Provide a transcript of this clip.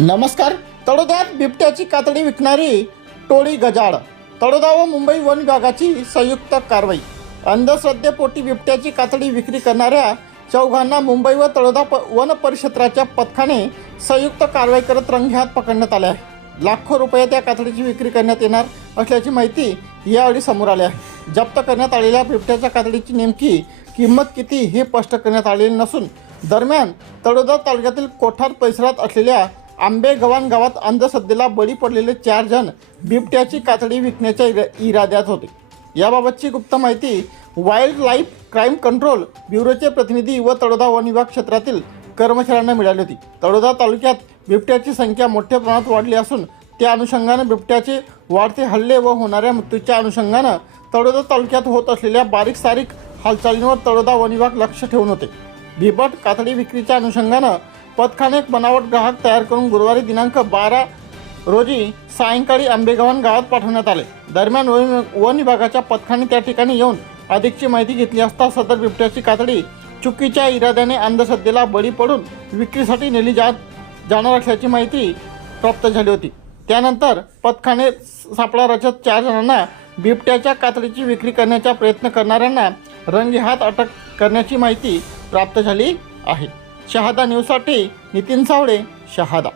नमस्कार तळोद्यात बिबट्याची कातडी विकणारी टोळी गजाड तळोदा व मुंबई वन विभागाची संयुक्त कारवाई. अंधश्रद्धेपोटी बिबट्याची कातडी विक्री करणाऱ्या चौघांना मुंबई व तळोदा प वन परिक्षेत्राच्या पथकाने संयुक्त कारवाई करत रंगेहात पकडण्यात आले आहे. लाखो रुपये त्या कातडीची विक्री करण्यात येणार असल्याची माहिती यावेळी समोर आली आहे. जप्त करण्यात आलेल्या बिबट्याच्या कातडीची नेमकी किंमत किती हे स्पष्ट करण्यात आलेली नसून दरम्यान तळोदा तालुक्यातील कोठार परिसरात असलेल्या आंबेगव्हाण गावात अंधश्रद्धेला बळी पडलेले चार जण बिबट्याची कातडी विकण्याच्या इरा इराद्यात होते. याबाबतची गुप्त माहिती वाईल्ड लाईफ क्राईम कंट्रोल ब्युरोचे प्रतिनिधी व तळोदा वन विभाग क्षेत्रातील कर्मचाऱ्यांना मिळाली होती. तळोदा तालुक्यात बिबट्याची संख्या मोठ्या प्रमाणात वाढली असून त्या अनुषंगानं बिबट्याचे वाढते हल्ले व होणाऱ्या मृत्यूच्या अनुषंगानं तळोदा तालुक्यात होत असलेल्या बारीक सारीक हालचालींवर तळोदा वन विभाग लक्ष ठेवून होते. बिबट कातडी विक्रीच्या अनुषंगानं पथकाने एक बनावट ग्राहक तयार करून गुरुवारी दिनांक बारा रोजी सायंकाळी आंबेगव्हाण गावात पाठवण्यात आले. दरम्यान वन वन विभागाच्या पथकाने त्या ठिकाणी येऊन अधिकची माहिती घेतली असता सदर बिबट्याची कातडी चुकीच्या इराद्याने अंधश्रद्धेला बळी पडून विक्रीसाठी नेली जात जाणार असल्याची माहिती प्राप्त झाली होती. त्यानंतर पथकाने सापळा रचत चार जणांना बिबट्याच्या कातडीची विक्री करण्याचा प्रयत्न करणाऱ्यांना रंगेहात अटक करण्याची माहिती प्राप्त झाली आहे. शहादा न्यूजसाठी नितीन सावळे शहादा